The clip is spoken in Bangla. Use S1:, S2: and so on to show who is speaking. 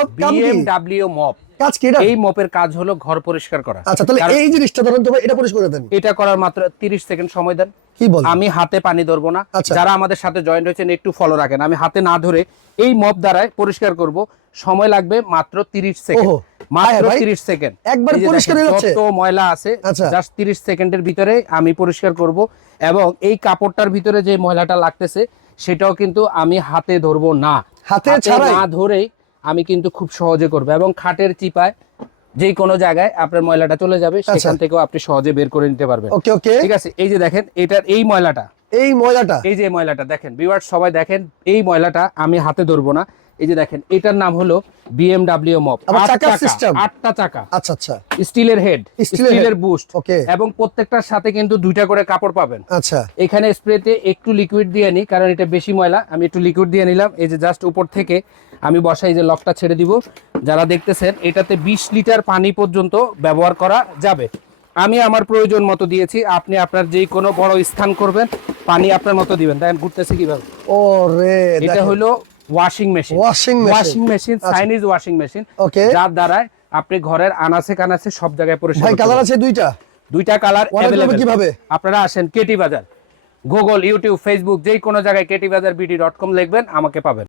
S1: Mop
S2: BMW mop.
S1: কাজ কি এটা?
S2: এই মপের কাজ হলো ঘর পরিষ্কার করা।
S1: আচ্ছা তাহলে এই জিনিসটা ধরুন তো এটা পরিষ্কার করে দেন।
S2: এটা করার মাত্র 30 সেকেন্ড সময় দেন।
S1: কি বল
S2: আমি হাতে পানি ধরবো না।
S1: আচ্ছা।
S2: যারা আমাদের সাথে জয়েন্ট হয়েছেন একটু ফলো রাখেন। আমি হাতে না ধরে এই মপ দ্বারাই পরিষ্কার করব। সময় লাগবে মাত্র 30 সেকেন্ড। মাত্র 30 সেকেন্ড।
S1: একবারে পরিষ্কার হয়ে যাচ্ছে?
S2: যত ময়লা আছে
S1: আচ্ছা।
S2: জাস্ট 30 সেকেন্ডের ভিতরে আমি পরিষ্কার করব। এবং এই কাপড়টার ভিতরে যে ময়লাটা লাগতেছে সেটাও কিন্তু আমি হাতে ধরবো না।
S1: হাতে ছাড়াই?
S2: না ধরেই আমি কিন্তু খুব সহজে করব। এবং খাটের চিপায় যে কোনো জায়গায় আপনার ময়লাটা চলে যাবে
S1: আচ্ছা।
S2: সেখান থেকেও আপনি সহজে বের করে নিতে পারবেন।
S1: ওকে ওকে।
S2: ঠিক আছে? এই যে দেখেন এটার এই ময়লাটা।
S1: এই ময়লাটা।
S2: এই যে ময়লাটা দেখেন ভিউয়ার্স সবাই দেখেন এই ময়লাটা আমি হাতে ধরবো না। এই যে দেখেন এটার নাম হলো বিএমডব্লিউ মপ
S1: চাকার system?
S2: আটটা চাকা।
S1: আচ্ছা আচ্ছা।
S2: স্টিলের হেড
S1: স্টিলের
S2: বুস্ট
S1: ওকে
S2: এবং প্রত্যেকটার সাথে কিন্তু দুইটা করে কাপড় পাবেন।
S1: আচ্ছা।
S2: এখানে স্প্রেতে একটু লিকুইড দিয়ে নিই কারণ এটা বেশি ময়লা। আমি একটু লিকুইড দিয়ে নিলাম। এই যে জাস্ট উপর থেকে আমি বসাই যে লকটা ছেড়ে দিব। যারা দেখতেছেন এটাতে বিশ লিটার পানি পর্যন্ত ব্যবহার করা যাবে। আমি আমার প্রয়োজন মতো দিয়েছি। আপনি আপনার যে কোনো বড় স্থান করবেন পানি আপনার মতো দিবেন। দেখেন ঘুরতেছে কীভাবে।
S1: ও রে
S2: এটা হলো washing machine
S1: washing
S2: washing machine. Chinese washing machine
S1: okay
S2: যার দ্বারা আপনি ঘরের আনাচে কানাচে সব জায়গায় পরিষ্কার
S1: ভাই কালার আছে দুইটা।
S2: দুইটা কালার
S1: अवेलेबल কীভাবে?
S2: আপনারা আসেন কেটি বাজার গুগল ইউটিউব ফেসবুক যেই কোনো জায়গায় কেটি বাজার বিডি ডট কম লিখবেন আমাকে পাবেন।